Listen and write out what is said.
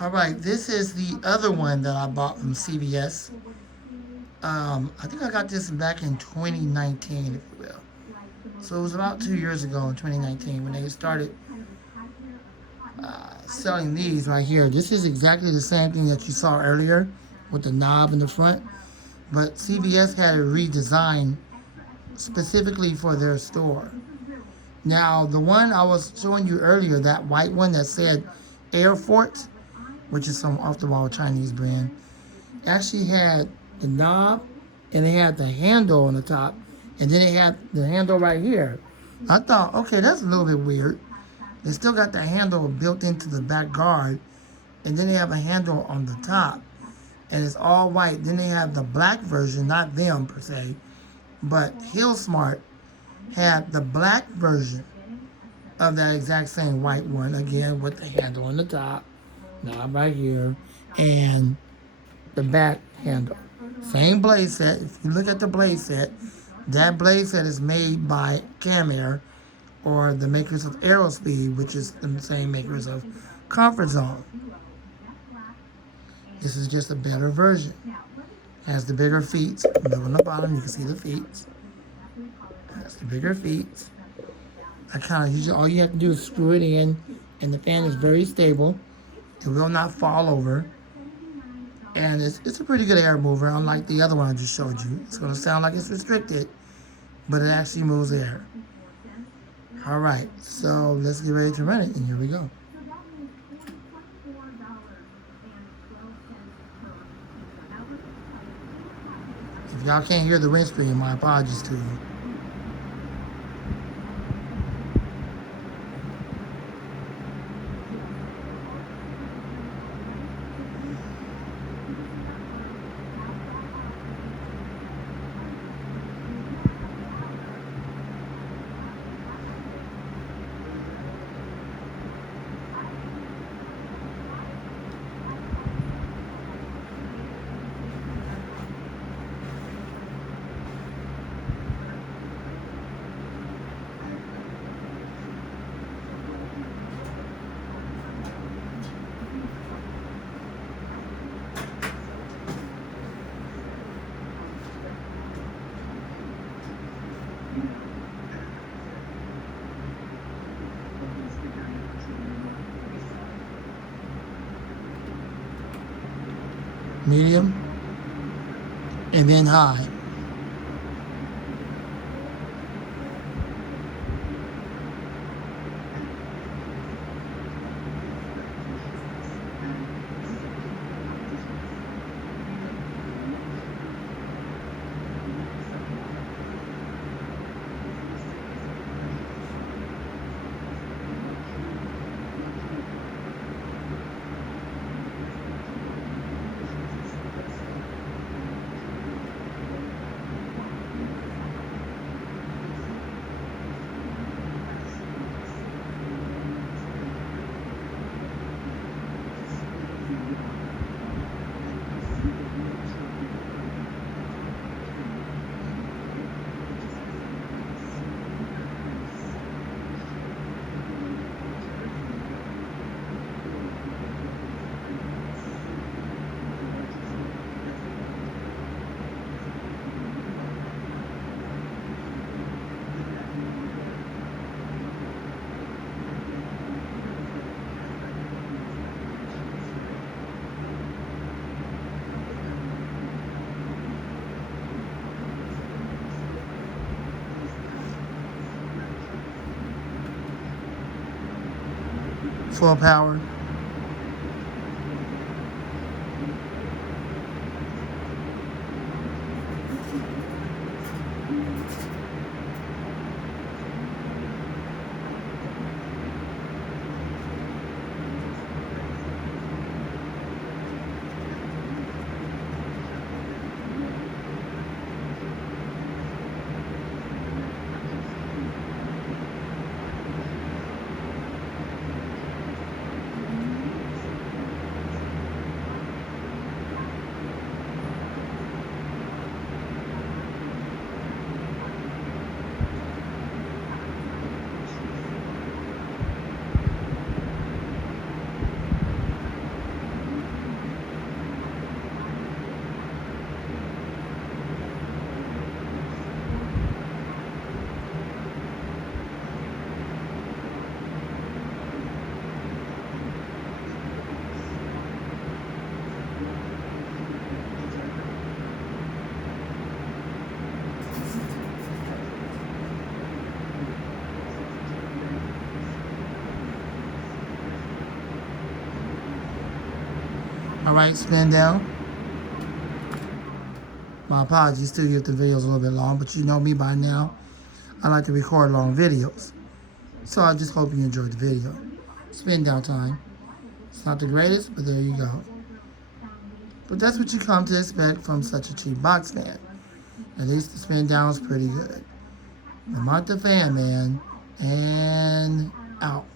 All right, this is the other one that I bought from CVS. I think I got this back in 2019, if you will. So it was about 2 years ago in 2019 when they started selling these right here. This is exactly the same thing that you saw earlier with the knob in the front, but CVS had it redesigned specifically for their store. Now, the one I was showing you earlier, that white one that said Air Force, which is some off the wall Chinese brand, actually had the knob and it had the handle on the top, and then it had the handle right here. I thought, okay, that's a little bit weird. They still got the handle built into the back guard, and then they have a handle on the top, and it's all white. Then they have the black version, not them per se, but Hill Smart had the black version of that exact same white one, again with the handle on the top, knob right here, and the back handle. Same blade set. If you look at the blade set, that blade set is made by Camair, or the makers of Aerospeed, which is the same makers of Comfort Zone. This is just a better version. Has the bigger feet. Look on the bottom, you can see the feet. Has the bigger feet. I kind of usually all you have to do is screw it in, and the fan is very stable. It will not fall over, and it's a pretty good air mover, unlike the other one I just showed you. It's going to sound like it's restricted, but it actually moves air. All right, so let's get ready to run it, and here we go. If y'all can't hear the windscreen, my apologies to you. Medium, and then high. Full power. Alright, spin down. My apologies still if the video's a little bit long, but you know me by now. I like to record long videos. So I just hope you enjoyed the video. Spin down time. It's not the greatest, but there you go. But that's what you come to expect from such a cheap box fan. At least the spin down is pretty good. I'm not the fan, man. And out.